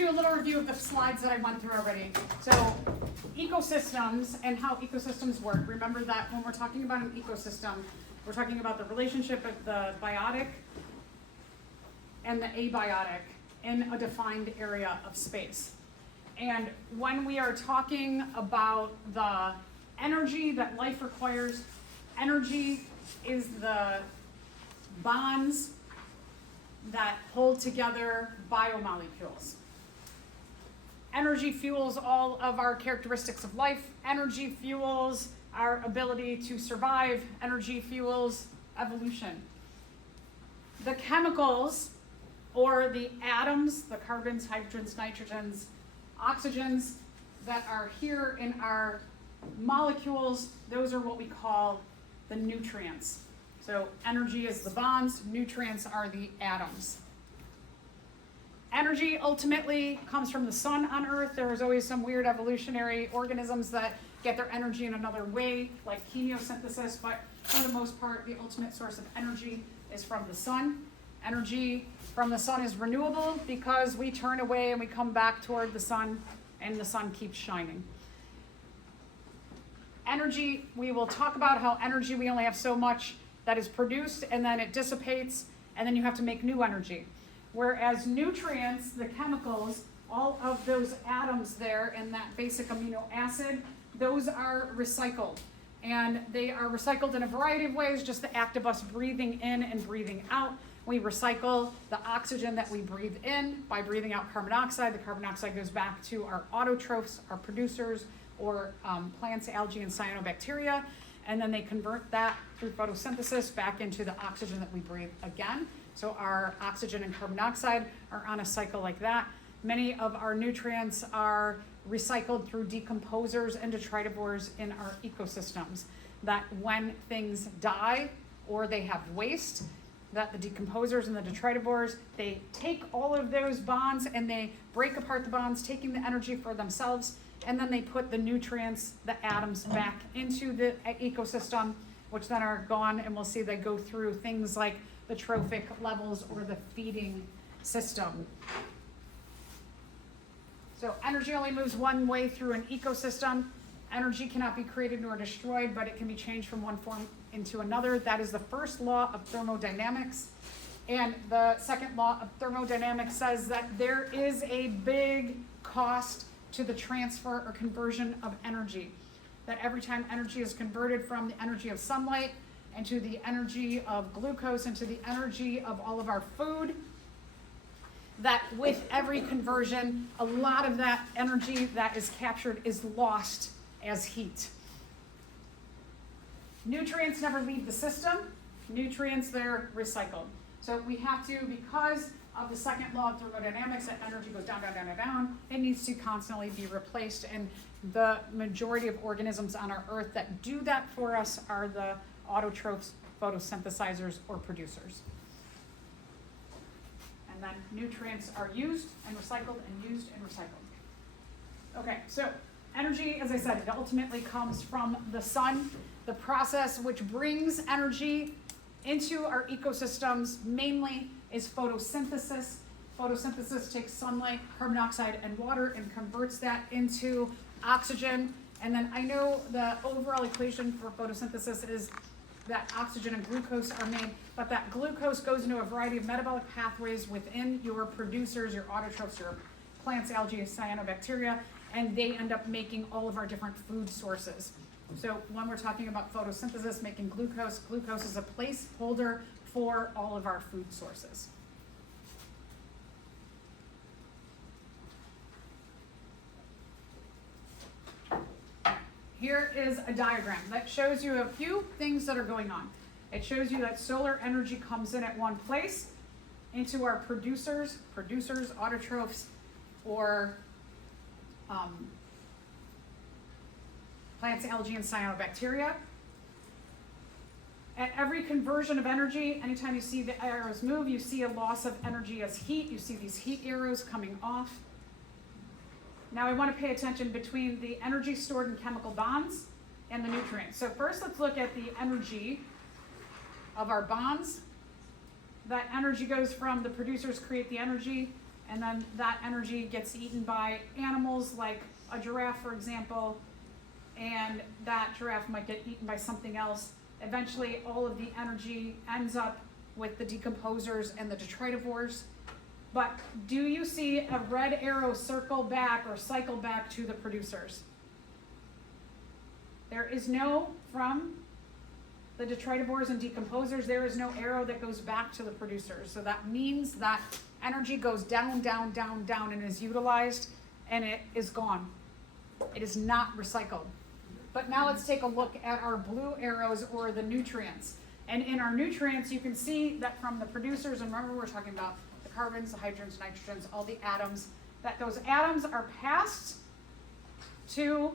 give you a little review of the slides that I went through already. So ecosystems and how ecosystems work. Remember that when we're talking about an ecosystem, we're talking about the relationship of the biotic and the abiotic in a defined area of space. And when we are talking about the energy that life requires, energy is the bonds that hold together biomolecules. Energy fuels all of our characteristics of life. Energy fuels our ability to survive. Energy fuels evolution. The chemicals, or the atoms, the carbons, hydrogens, nitrogens, oxygens that are here in our molecules, those are what we call the nutrients. So energy is the bonds, nutrients are the atoms. Energy ultimately comes from the sun on Earth. There is always some weird evolutionary organisms that get their energy in another way, like chemiosynthesis, but for the most part, the ultimate source of energy is from the sun. Energy from the sun is renewable because we turn away and we come back toward the sun, and the sun keeps shining. Energy, we will talk about how energy, we only have so much that is produced, and then it dissipates, and then you have to make new energy. Whereas nutrients, the chemicals, all of those atoms there in that basic amino acid, those are recycled. And they are recycled in a variety of ways, just the act of us breathing in and breathing out. We recycle the oxygen that we breathe in by breathing out carbon dioxide. The carbon dioxide goes back to our autotrophs, our producers, or plants, algae, and cyanobacteria. And then they convert that through photosynthesis back into the oxygen that we breathe again. So our oxygen and carbon dioxide are on a cycle like that. Many of our nutrients are recycled through decomposers and detritivores in our ecosystems. That when things die or they have waste, that the decomposers and the detritivores, they take all of those bonds and they break apart the bonds, taking the energy for themselves, and then they put the nutrients, the atoms, back into the ecosystem, which then are gone, and we'll see they go through things like the trophic levels or the feeding system. So energy only moves one way through an ecosystem. Energy cannot be created nor destroyed, but it can be changed from one form into another. That is the first law of thermodynamics. And the second law of thermodynamics says that there is a big cost to the transfer or conversion of energy. That every time energy is converted from the energy of sunlight into the energy of glucose, into the energy of all of our food, that with every conversion, a lot of that energy that is captured is lost as heat. Nutrients never leave the system. Nutrients, they're recycled. So we have to, because of the second law of thermodynamics, that energy goes down, down, down, down, down, it needs to constantly be replaced. And the majority of organisms on our Earth that do that for us are the autotrophs, photosynthesizers, or producers. And then nutrients are used and recycled and used and recycled. Okay, so energy, as I said, it ultimately comes from the sun. The process which brings energy into our ecosystems mainly is photosynthesis. Photosynthesis takes sunlight, carbon dioxide, and water and converts that into oxygen. And then I know the overall equation for photosynthesis is that oxygen and glucose are made, but that glucose goes into a variety of metabolic pathways within your producers, your autotrophs, your plants, algae, cyanobacteria, and they end up making all of our different food sources. So when we're talking about photosynthesis, making glucose, glucose is a placeholder for all of our food sources. Here is a diagram that shows you a few things that are going on. It shows you that solar energy comes in at one place into our producers, autotrophs, or plants, algae, and cyanobacteria. At every conversion of energy, anytime you see the arrows move, you see a loss of energy as heat. You see these heat arrows coming off. Now I want to pay attention between the energy stored in chemical bonds and the nutrients. So first let's look at the energy of our bonds. That energy goes from the producers create the energy, and then that energy gets eaten by animals like a giraffe, for example, and that giraffe might get eaten by something else. Eventually, all of the energy ends up with the decomposers and the detritivores. But do you see a red arrow circle back or cycle back to the producers? There is no, from the detritivores and decomposers, there is no arrow that goes back to the producers. So that means that energy goes down, down, down, down, and is utilized, and it is gone. It is not recycled. But now let's take a look at our blue arrows, or the nutrients. And in our nutrients, you can see that from the producers, and remember we're talking about the carbons, the hydrogens, nitrogens, all the atoms, that those atoms are passed to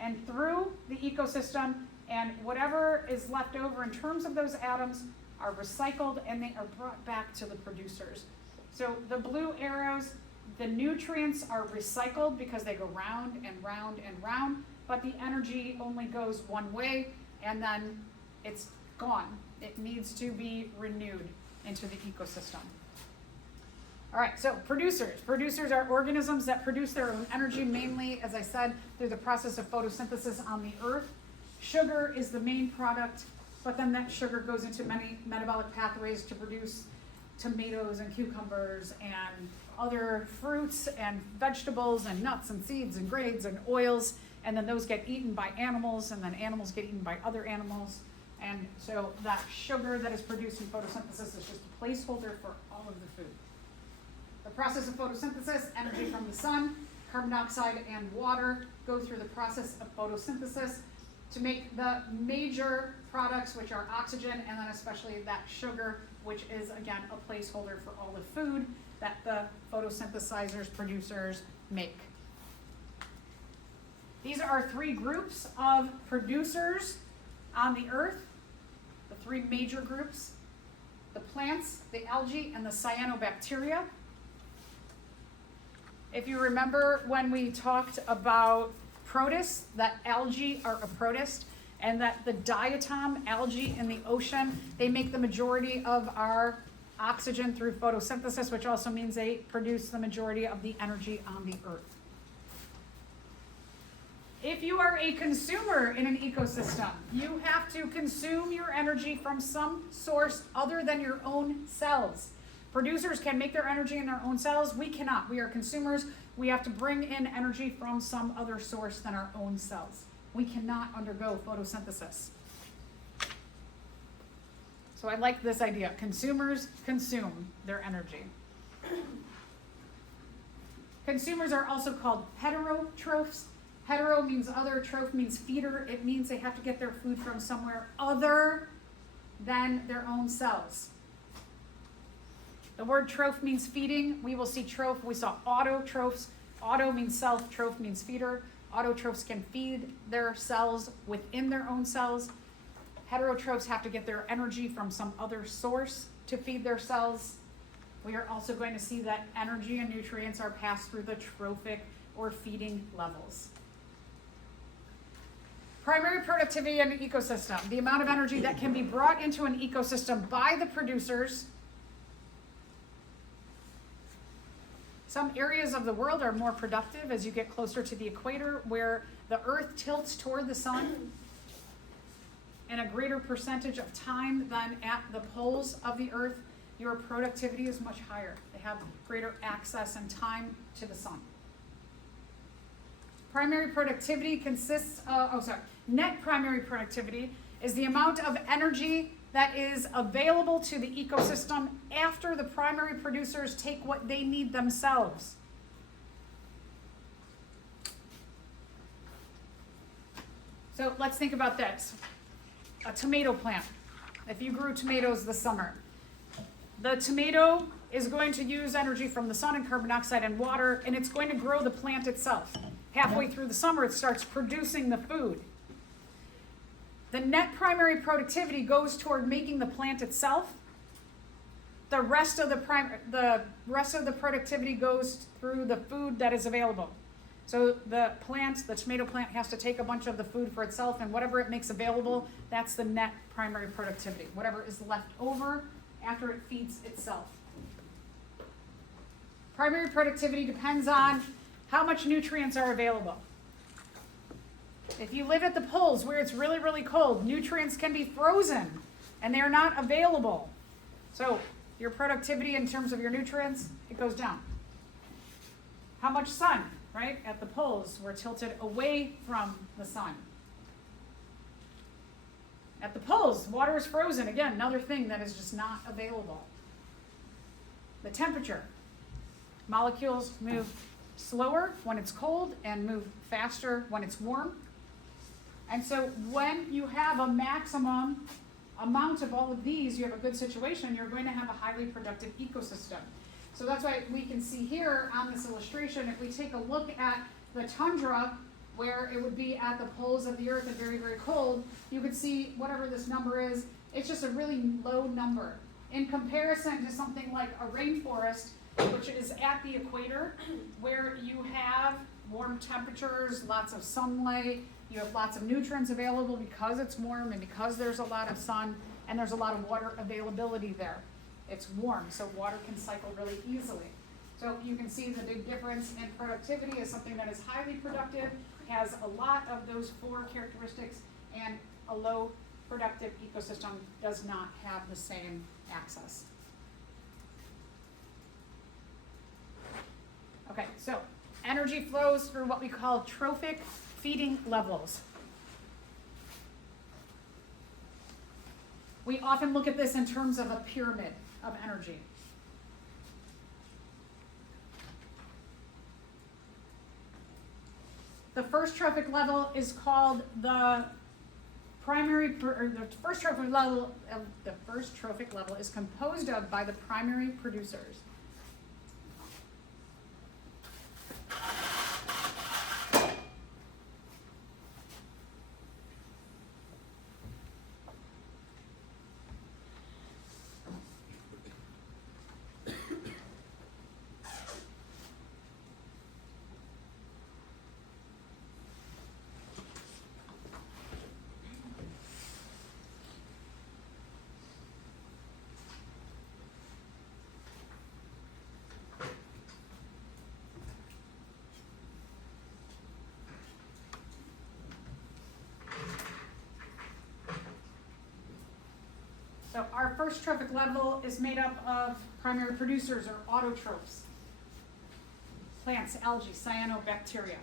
and through the ecosystem, and whatever is left over in terms of those atoms are recycled and they are brought back to the producers. So the blue arrows, the nutrients are recycled because they go round and round and round, but the energy only goes one way and then it's gone. It needs to be renewed into the ecosystem. All right, so producers. Producers are organisms that produce their own energy, mainly, as I said, through the process of photosynthesis on the earth. Sugar is the main product, but then that sugar goes into many metabolic pathways to produce tomatoes and cucumbers and other fruits and vegetables and nuts and seeds and grains and oils, and then those get eaten by animals, and then animals get eaten by other animals. And so that sugar that is produced in photosynthesis is just a placeholder for all of the food. The process of photosynthesis, energy from the sun, carbon dioxide and water go through the process of photosynthesis to make the major products, which are oxygen, and then especially that sugar, which is, again, a placeholder for all the food that the photosynthesizers, producers make. These are our three groups of producers on the earth, the three major groups: the plants, the algae, and the cyanobacteria. If you remember when we talked about protists, that algae are a protist, and that the diatom algae in the ocean, they make the majority of our oxygen through photosynthesis, which also means they produce the majority of the energy on the earth. If you are a consumer in an ecosystem, you have to consume your energy from some source other than your own cells. Producers can make their energy in their own cells. We cannot. We are consumers. We have to bring in energy from some other source than our own cells. We cannot undergo photosynthesis. So I like this idea. Consumers consume their energy. Consumers are also called heterotrophs. Hetero means other, troph means feeder. It means they have to get their food from somewhere other than their own cells. The word troph means feeding. We will see troph. We saw autotrophs. Auto means self, troph means feeder. Autotrophs can feed their cells within their own cells. Heterotrophs have to get their energy from some other source to feed their cells. We are also going to see that energy and nutrients are passed through the trophic or feeding levels. Primary productivity in an ecosystem, the amount of energy that can be brought into an ecosystem by the producers. Some areas of the world are more productive as you get closer to the equator, where the earth tilts toward the sun in a greater percentage of time than at the poles of the earth. Your productivity is much higher. They have greater access and time to the sun. Primary productivity consists of, net primary productivity is the amount of energy that is available to the ecosystem after the primary producers take what they need themselves. So let's think about this. A tomato plant. If you grew tomatoes this summer, the tomato is going to use energy from the sun and carbon dioxide and water, and it's going to grow the plant itself. Halfway through the summer, it starts producing the food. The net primary productivity goes toward making the plant itself. The rest of the productivity goes through the food that is available. So the tomato plant has to take a bunch of the food for itself, and whatever it makes available, that's the net primary productivity. Whatever is left over after it feeds itself. primary productivity depends on how much nutrients are available. If you live at the poles where it's really, really cold, nutrients can be frozen and they are not available. So your productivity in terms of your nutrients, it goes down. How much sun, right? At the poles, we're tilted away from the sun. At the poles, water is frozen. Again, another thing that is just not available. The temperature. Molecules move slower when it's cold and move faster when it's warm. And so when you have a maximum amount of all of these, you have a good situation, you're going to have a highly productive ecosystem. So that's why we can see here on this illustration, if we take a look at the tundra, where it would be at the poles of the earth and very, very cold, you could see whatever this number is, it's just a really low number. In comparison to something like a rainforest, which is at the equator, where you have warm temperatures, lots of sunlight, you have lots of nutrients available because it's warm and because there's a lot of sun and there's a lot of water availability there. It's warm, so water can cycle really easily. So you can see the big difference in productivity is something that is highly productive, has a lot of those 4 characteristics, and a low productive ecosystem does not have the same access. Okay, so energy flows through what we call trophic feeding levels. We often look at this in terms of a pyramid of energy. The first trophic level is called the primary, or the first trophic level. The first trophic level is composed of by the primary producers. So our first trophic level is made up of primary producers or autotrophs. Plants, algae, cyanobacteria.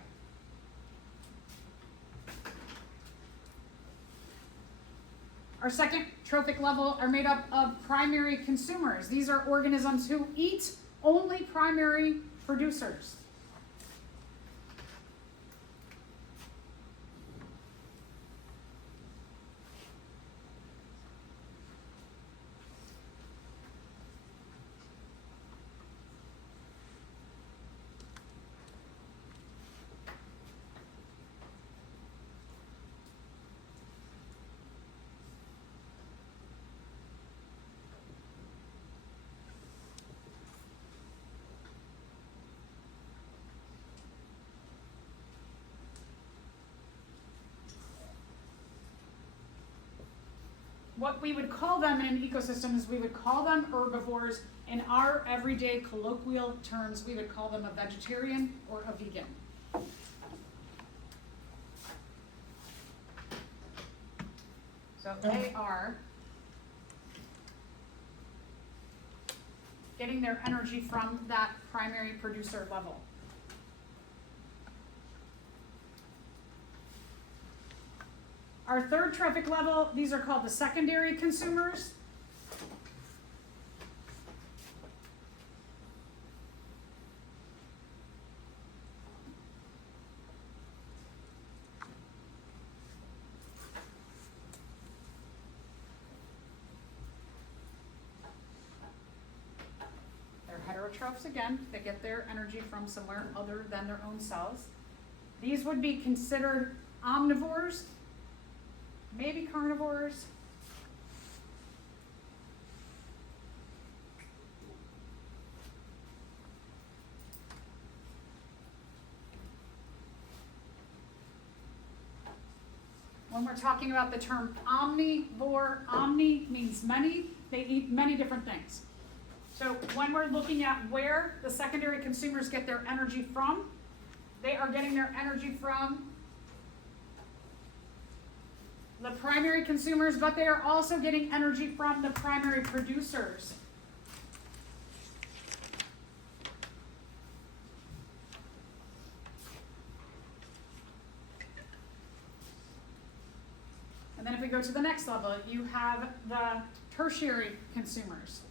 Our second trophic level are made up of primary consumers. These are organisms who eat only primary producers. What we would call them in an ecosystem is we would call them herbivores. In our everyday colloquial terms, we would call them a vegetarian or a vegan. So they are getting their energy from that primary producer level. Our third trophic level, these are called the secondary consumers. They're heterotrophs again. They get their energy from somewhere other than their own cells. These would be considered omnivores. Maybe carnivores. When we're talking about the term omnivore, omni means many. They eat many different things. So when we're looking at where the secondary consumers get their energy from, they are getting their energy from the primary consumers, but they are also getting energy from the primary producers. And then if we go to the next level, you have the tertiary consumers.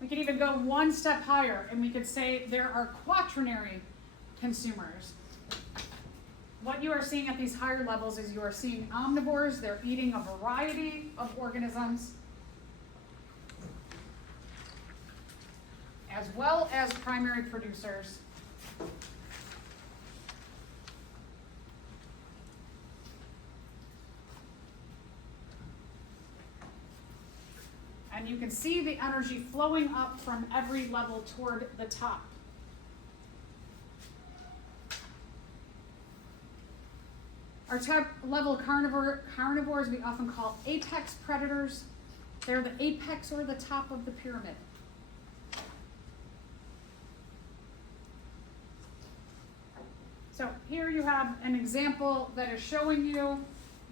We could even go one step higher and we could say there are quaternary consumers. What you are seeing at these higher levels is you are seeing omnivores. They're eating a variety of organisms, as well as primary producers. And you can see the energy flowing up from every level toward the top. Our top level carnivores we often call apex predators. They're the apex or the top of the pyramid. So here you have an example that is showing you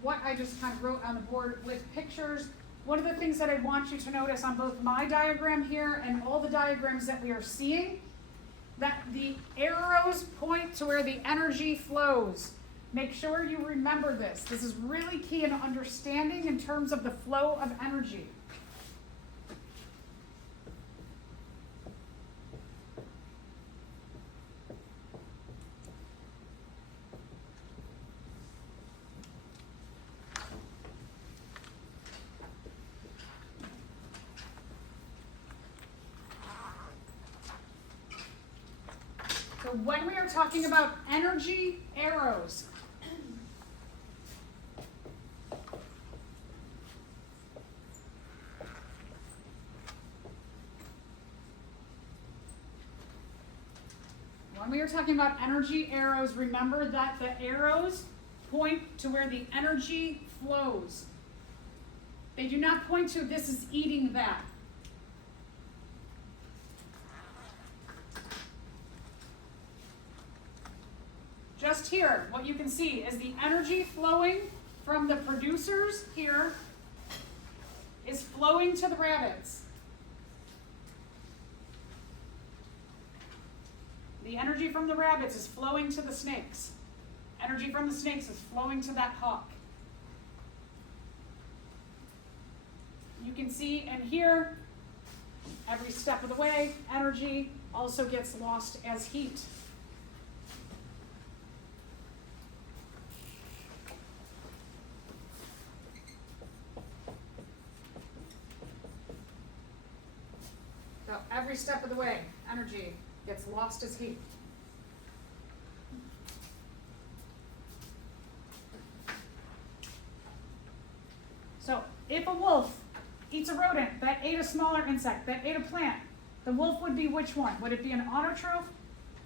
what I just kind of wrote on the board with pictures. One of the things that I want you to notice on both my diagram here and all the diagrams that we are seeing, that the arrows point to where the energy flows. Make sure you remember this. This is really key in understanding in terms of the flow of energy. So when we are talking about energy arrows, remember that the arrows point to where the energy flows. They do not point to this is eating that. Just here, what you can see is the energy flowing from the producers here is flowing to the rabbits. The energy from the rabbits is flowing to the snakes. Energy from the snakes is flowing to that hawk. You can see and hear every step of the way, energy also gets lost as heat. So every step of the way, energy gets lost as heat. So if a wolf eats a rodent that ate a smaller insect, that ate a plant, the wolf would be which one? Would it be an autotroph,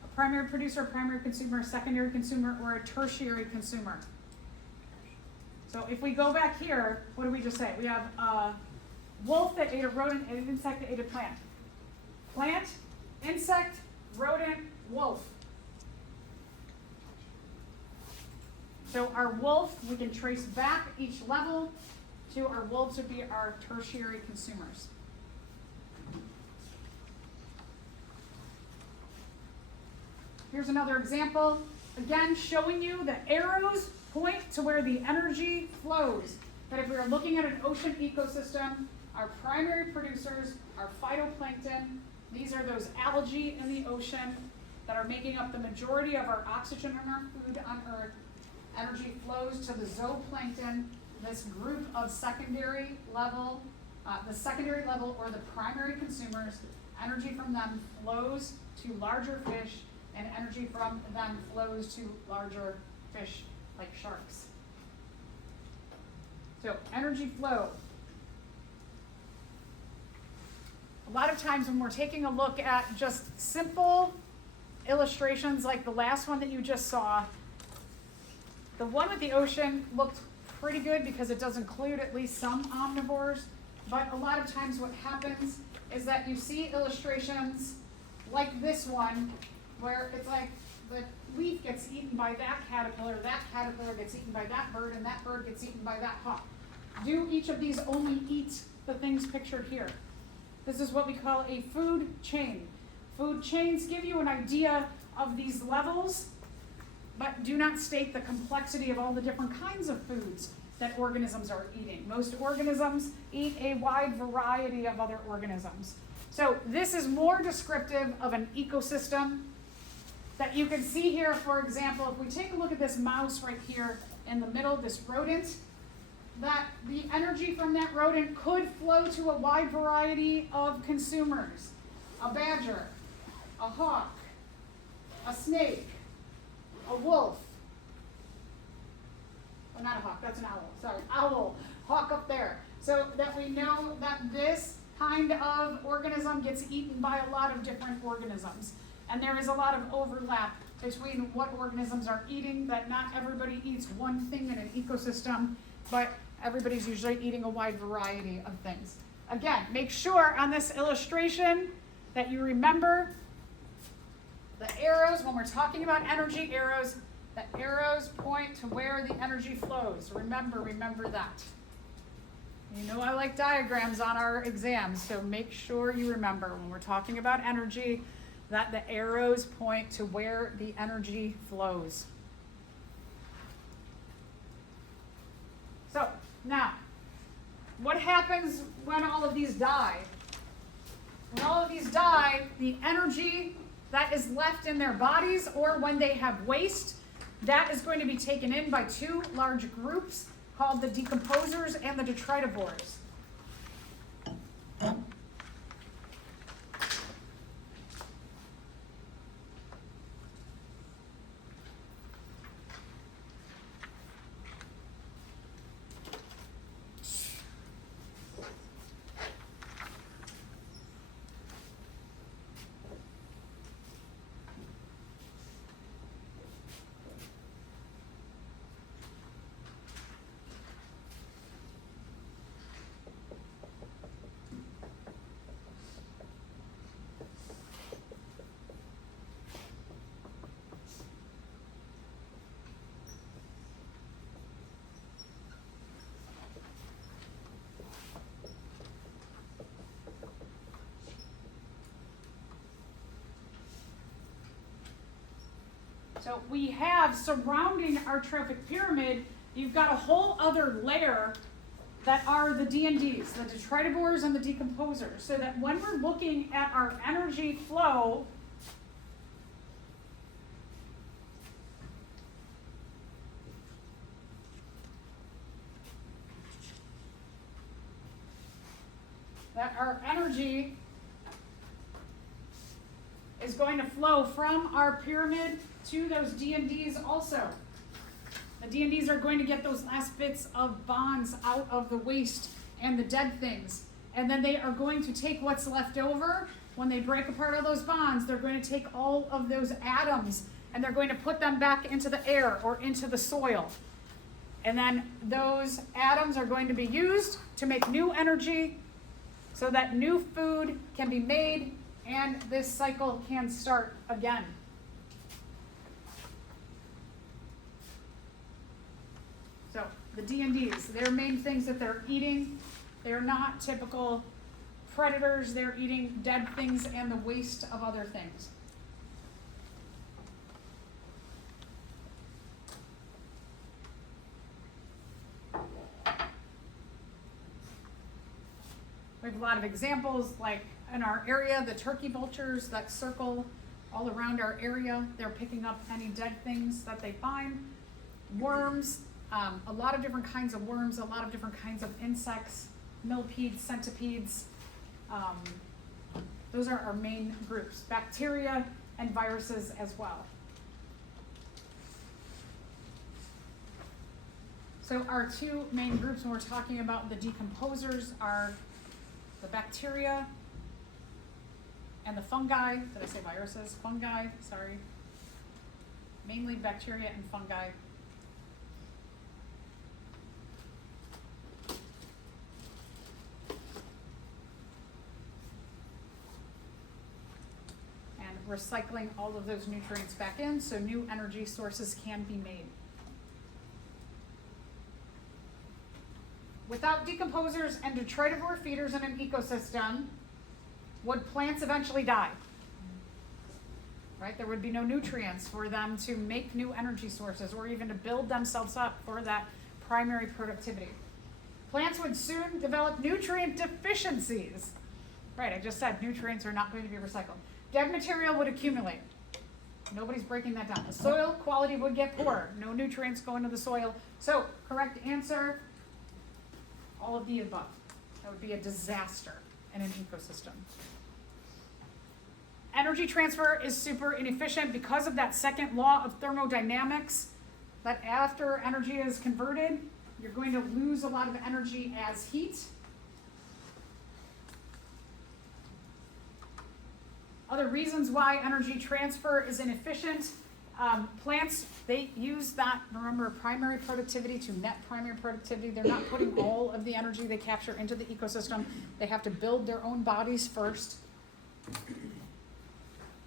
a primary producer, a primary consumer, a secondary consumer, or a tertiary consumer? So if we go back here, what did we just say? We have a wolf that ate a rodent and an insect that ate a plant. Plant, insect, rodent, wolf. So our wolf, we can trace back each level to our wolves would be our tertiary consumers. Here's another example. Again, showing you the arrows point to where the energy flows. That if we are looking at an ocean ecosystem, our primary producers are phytoplankton. These are those algae in the ocean that are making up the majority of our oxygen in our food on Earth. Energy flows to the zooplankton, this group of secondary level, the secondary level or the primary consumers. Energy from them flows to larger fish, and energy from them flows to larger fish like sharks. So energy flow. A lot of times when we're taking a look at just simple illustrations like the last one that you just saw, the one with the ocean looked pretty good because it does include at least some omnivores, but a lot of times what happens is that you see illustrations like this one where it's like the leaf gets eaten by that caterpillar gets eaten by that bird, and that bird gets eaten by that hawk. Do each of these only eat the things pictured here? This is what we call a food chain. Food chains give you an idea of these levels, but do not state the complexity of all the different kinds of foods that organisms are eating. Most organisms eat a wide variety of other organisms. So this is more descriptive of an ecosystem that you can see here. For example, if we take a look at this mouse right here in the middle, this rodent, that the energy from that rodent could flow to a wide variety of consumers. A badger, a hawk, a snake, a wolf. Oh, not a hawk, that's an owl. Sorry, owl, hawk up there. So that we know that this kind of organism gets eaten by a lot of different organisms. And there is a lot of overlap between what organisms are eating, that not everybody eats one thing in an ecosystem, but everybody's usually eating a wide variety of things. Again, make sure on this illustration that you remember the arrows, when we're talking about energy arrows, the arrows point to where the energy flows. Remember that. You know I like diagrams on our exams, so make sure you remember when we're talking about energy that the arrows point to where the energy flows. So, now, what happens when all of these die? When all of these die, the energy that is left in their bodies, or when they have waste, that is going to be taken in by two large groups called the decomposers and the detritivores. So we have surrounding our trophic pyramid, you've got a whole other layer that are the D&Ds, the detritivores and the decomposers. So that when we're looking at our energy flow, that our energy is going to flow from our pyramid to those D&Ds also. The D&Ds are going to get those last bits of bonds out of the waste and the dead things. And then they are going to take what's left over. When they break apart all those bonds, they're going to take all of those atoms and they're going to put them back into the air or into the soil. And then those atoms are going to be used to make new energy so that new food can be made and this cycle can start again. So the D&Ds, their main things that they're eating, they're not typical predators. They're eating dead things and the waste of other things. We have a lot of examples, like in our area, the turkey vultures that circle all around our area. They're picking up any dead things that they find. Worms, a lot of different kinds of worms, a lot of different kinds of insects, millipedes, centipedes. Those are our main groups. Bacteria and viruses as well. So our two main groups when we're talking about the decomposers are the bacteria and the fungi. Did I say viruses? Fungi, sorry. Mainly bacteria and fungi. And recycling all of those nutrients back in so new energy sources can be made. Without decomposers and detritivore feeders in an ecosystem, would plants eventually die? Right? There would be no nutrients for them to make new energy sources or even to build themselves up for that primary productivity. Plants would soon develop nutrient deficiencies. Right, I just said nutrients are not going to be recycled. Dead material would accumulate. Nobody's breaking that down. The soil quality would get poor. No nutrients go into the soil. So, correct answer, all of the above. That would be a disaster in an ecosystem. Energy transfer is super inefficient because of that second law of thermodynamics, that after energy is converted, you're going to lose a lot of energy as heat. Other reasons why energy transfer is inefficient. Plants, they use that, remember, primary productivity to net primary productivity. They're not putting all of the energy they capture into the ecosystem. They have to build their own bodies first.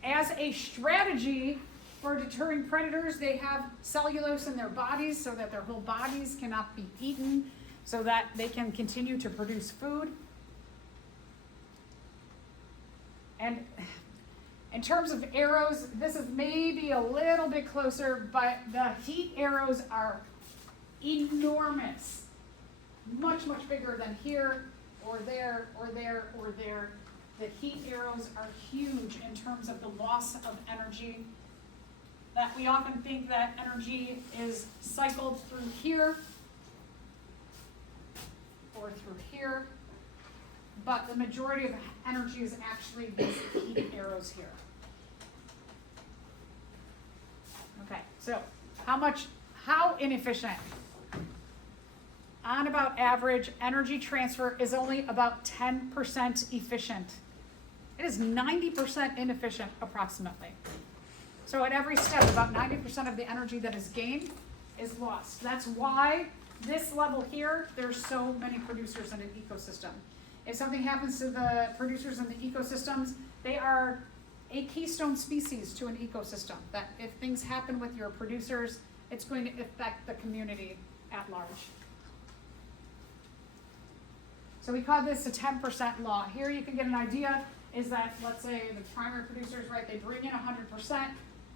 As a strategy for deterring predators, they have cellulose in their bodies so that their whole bodies cannot be eaten, so that they can continue to produce food. And in terms of arrows, this is maybe a little bit closer, but the heat arrows are enormous. Much, much bigger than here, or there, or there, or there. The heat arrows are huge in terms of the loss of energy. That we often think that energy is cycled through here, or through here, but the majority of energy is actually these heat arrows here. Okay, so how inefficient? On about average, energy transfer is only about 10% efficient. It is 90% inefficient approximately. So at every step, about 90% of the energy that is gained is lost. That's why this level here, there's so many producers in an ecosystem. If something happens to the producers in the ecosystems, they are a keystone species to an ecosystem. That if things happen with your producers, it's going to affect the community at large. So we call this a 10% law. Here you can get an idea is that, let's say the primary producers, right, they bring in 100%,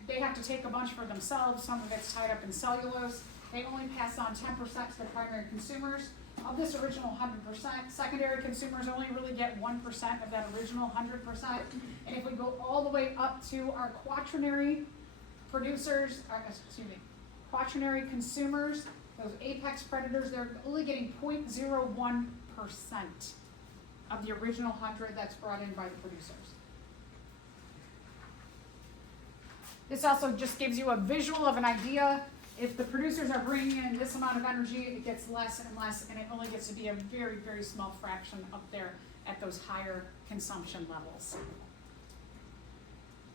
they have to take a bunch for themselves, some of it's tied up in cellulose, they only pass on 10% to the primary consumers. Of this original 100%, secondary consumers only really get 1% of that original 100%. And if we go all the way up to our quaternary producers, quaternary consumers, those apex predators, they're only getting 0.01% of the original 100 that's brought in by the producers. This also just gives you a visual of an idea. If the producers are bringing in this amount of energy, it gets less and less, and it only gets to be a very, very small fraction up there at those higher consumption levels.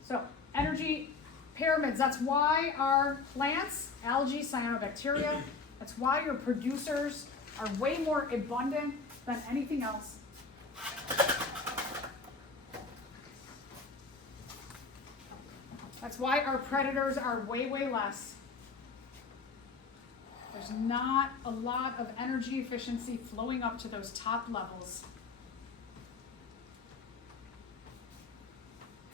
So, energy pyramids, that's why our plants, algae, cyanobacteria, that's why your producers are way more abundant than anything else. That's why our predators are way, way less. There's not a lot of energy efficiency flowing up to those top levels.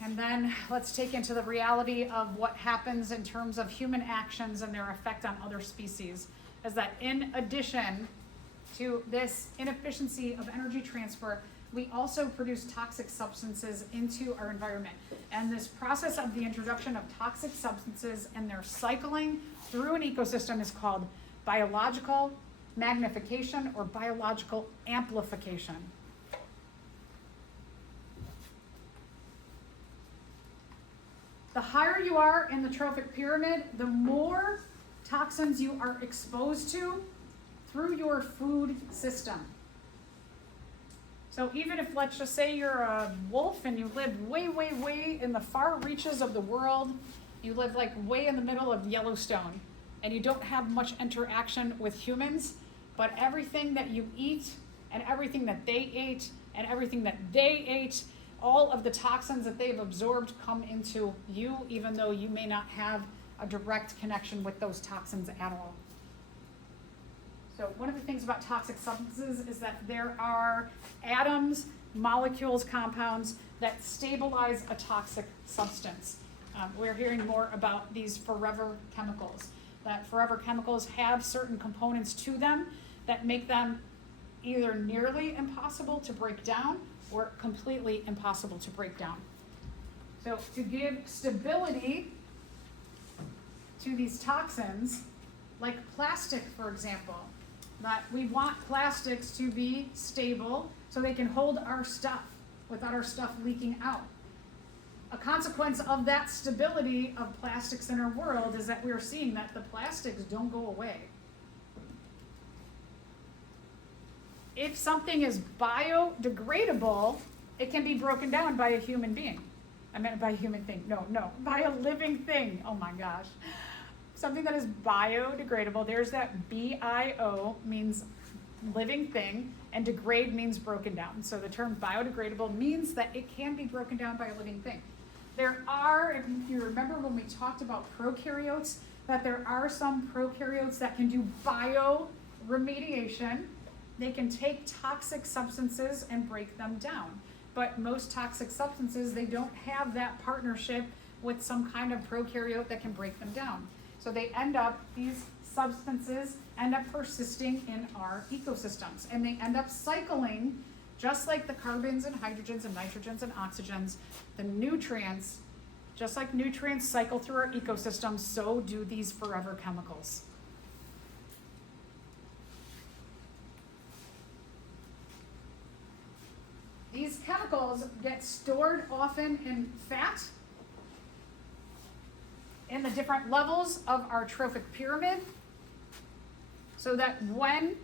And then let's take into the reality of what happens in terms of human actions and their effect on other species. Is that in addition to this inefficiency of energy transfer, we also produce toxic substances into our environment. And this process of the introduction of toxic substances and their cycling through an ecosystem is called biological magnification or biological amplification. The higher you are in the trophic pyramid, the more toxins you are exposed to through your food system. So even if, let's just say you're a wolf and you live way, way, way in the far reaches of the world, you live like way in the middle of Yellowstone, and you don't have much interaction with humans, but everything that you eat and everything that they ate and everything that they ate, all of the toxins that they've absorbed come into you, even though you may not have a direct connection with those toxins at all. So one of the things about toxic substances is that there are atoms, molecules, compounds that stabilize a toxic substance. We're hearing more about these forever chemicals. That forever chemicals have certain components to them that make them either nearly impossible to break down or completely impossible to break down. So to give stability to these toxins, like plastic, for example, that we want plastics to be stable so they can hold our stuff without our stuff leaking out. A consequence of that stability of plastics in our world is that we are seeing that the plastics don't go away. If something is biodegradable, it can be broken down by a human being. I meant by a human thing. No, by a living thing. Oh my gosh. Something that is biodegradable, there's that B-I-O means living thing, and degrade means broken down. So the term biodegradable means that it can be broken down by a living thing. There are, if you remember when we talked about prokaryotes, that there are some prokaryotes that can do bioremediation. They can take toxic substances and break them down. But most toxic substances, they don't have that partnership with some kind of prokaryote that can break them down. So they end up, these substances end up persisting in our ecosystems, and they end up cycling, just like the carbons and hydrogens and nitrogens and oxygens, the nutrients, just like nutrients cycle through our ecosystems, so do these forever chemicals. These chemicals get stored often in fat, in the different levels of our trophic pyramid, so that when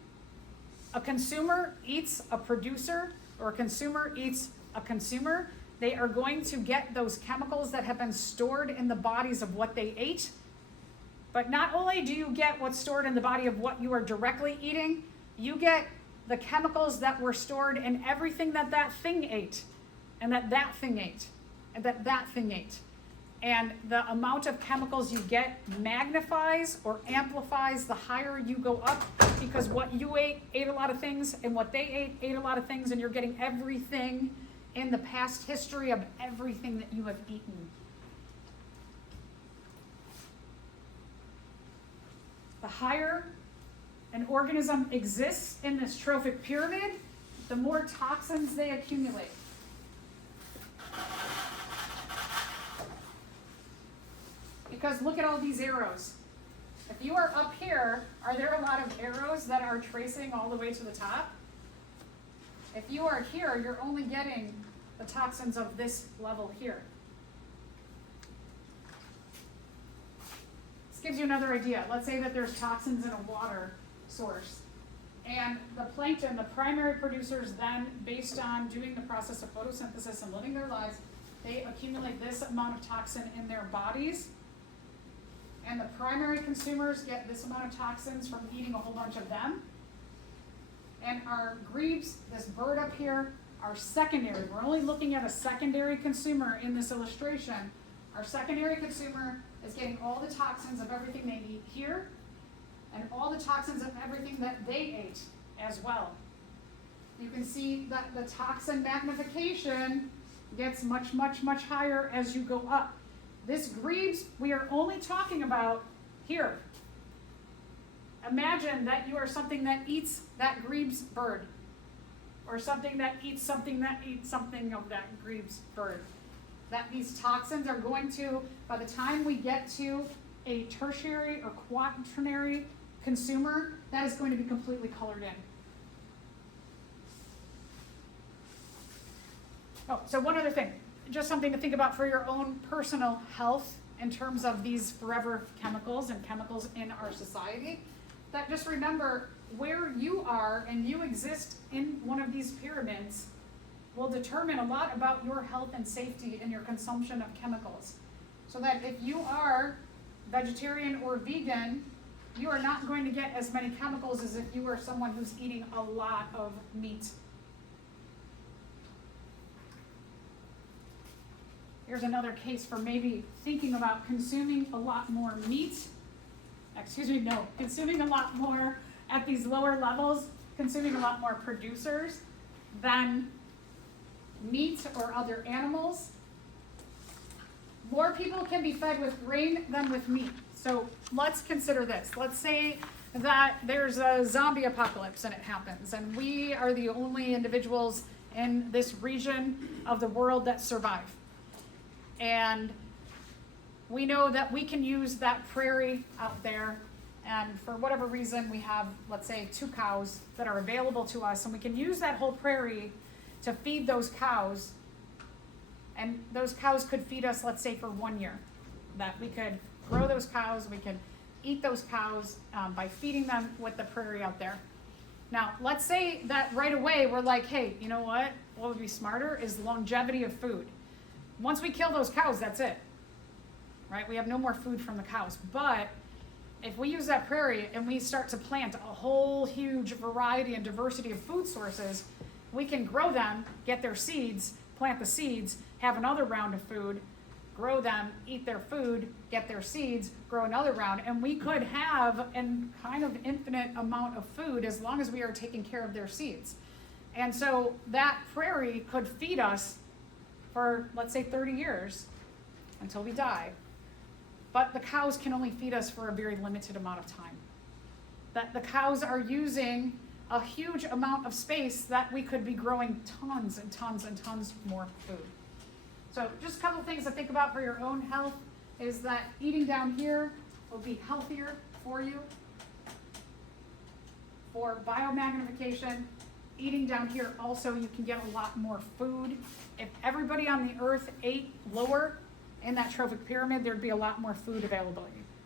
a consumer eats a producer or a consumer eats a consumer, they are going to get those chemicals that have been stored in the bodies of what they ate. But not only do you get what's stored in the body of what you are directly eating, you get the chemicals that were stored in everything that that thing ate, and that thing ate, and that thing ate. And the amount of chemicals you get magnifies or amplifies the higher you go up, because what you ate a lot of things, and what they ate a lot of things, and you're getting everything in the past history of everything that you have eaten. The higher an organism exists in this trophic pyramid, the more toxins they accumulate. Because look at all these arrows. If you are up here, are there a lot of arrows that are tracing all the way to the top? If you are here, you're only getting the toxins of this level here. This gives you another idea. Let's say that there's toxins in a water source. And the plankton, the primary producers then, based on doing the process of photosynthesis and living their lives, they accumulate this amount of toxin in their bodies. And the primary consumers get this amount of toxins from eating a whole bunch of them. And our grebes, this bird up here, are secondary. We're only looking at a secondary consumer in this illustration. Our secondary consumer is getting all the toxins of everything they eat here, and all the toxins of everything that they ate as well. You can see that the toxin magnification gets much, much, much higher as you go up. This grebes, we are only talking about here. Imagine that you are something that eats that grebes bird. or something that eats something of that grieves bird. That these toxins are going to, by the time we get to a tertiary or quaternary consumer, that is going to be completely colored in. Oh, so one other thing, just something to think about for your own personal health in terms of these forever chemicals and chemicals in our society, that just remember where you are and you exist in one of these pyramids will determine a lot about your health and safety in your consumption of chemicals. So that if you are vegetarian or vegan, you are not going to get as many chemicals as if you are someone who's eating a lot of meat. Here's another case for maybe thinking about consuming a lot more meat. Consuming a lot more at these lower levels, consuming a lot more producers than meat or other animals. More people can be fed with grain than with meat. So let's consider this. Let's say that there's a zombie apocalypse and it happens, and we are the only individuals in this region of the world that survive. And we know that we can use that prairie out there, and for whatever reason we have, let's say, 2 cows that are available to us, and we can use that whole prairie to feed those cows, and those cows could feed us, let's say, for 1 year. That we could grow those cows, we could eat those cows by feeding them with the prairie out there. Now, let's say that right away we're like, hey, you know what would be smarter is longevity of food. Once we kill those cows, that's it, right? We have no more food from the cows. But if we use that prairie and we start to plant a whole huge variety and diversity of food sources, we can grow them, get their seeds, plant the seeds, have another round of food, grow them, eat their food, get their seeds, grow another round, and we could have a kind of infinite amount of food as long as we are taking care of their seeds. And so that prairie could feed us for, let's say, 30 years until we die. But the cows can only feed us for a very limited amount of time. That the cows are using a huge amount of space that we could be growing tons and tons and tons more food. So just a couple things to think about for your own health is that eating down here will be healthier for you. For biomagnification, eating down here also you can get a lot more food. If everybody on the earth ate lower in that trophic pyramid, there'd be a lot more food available.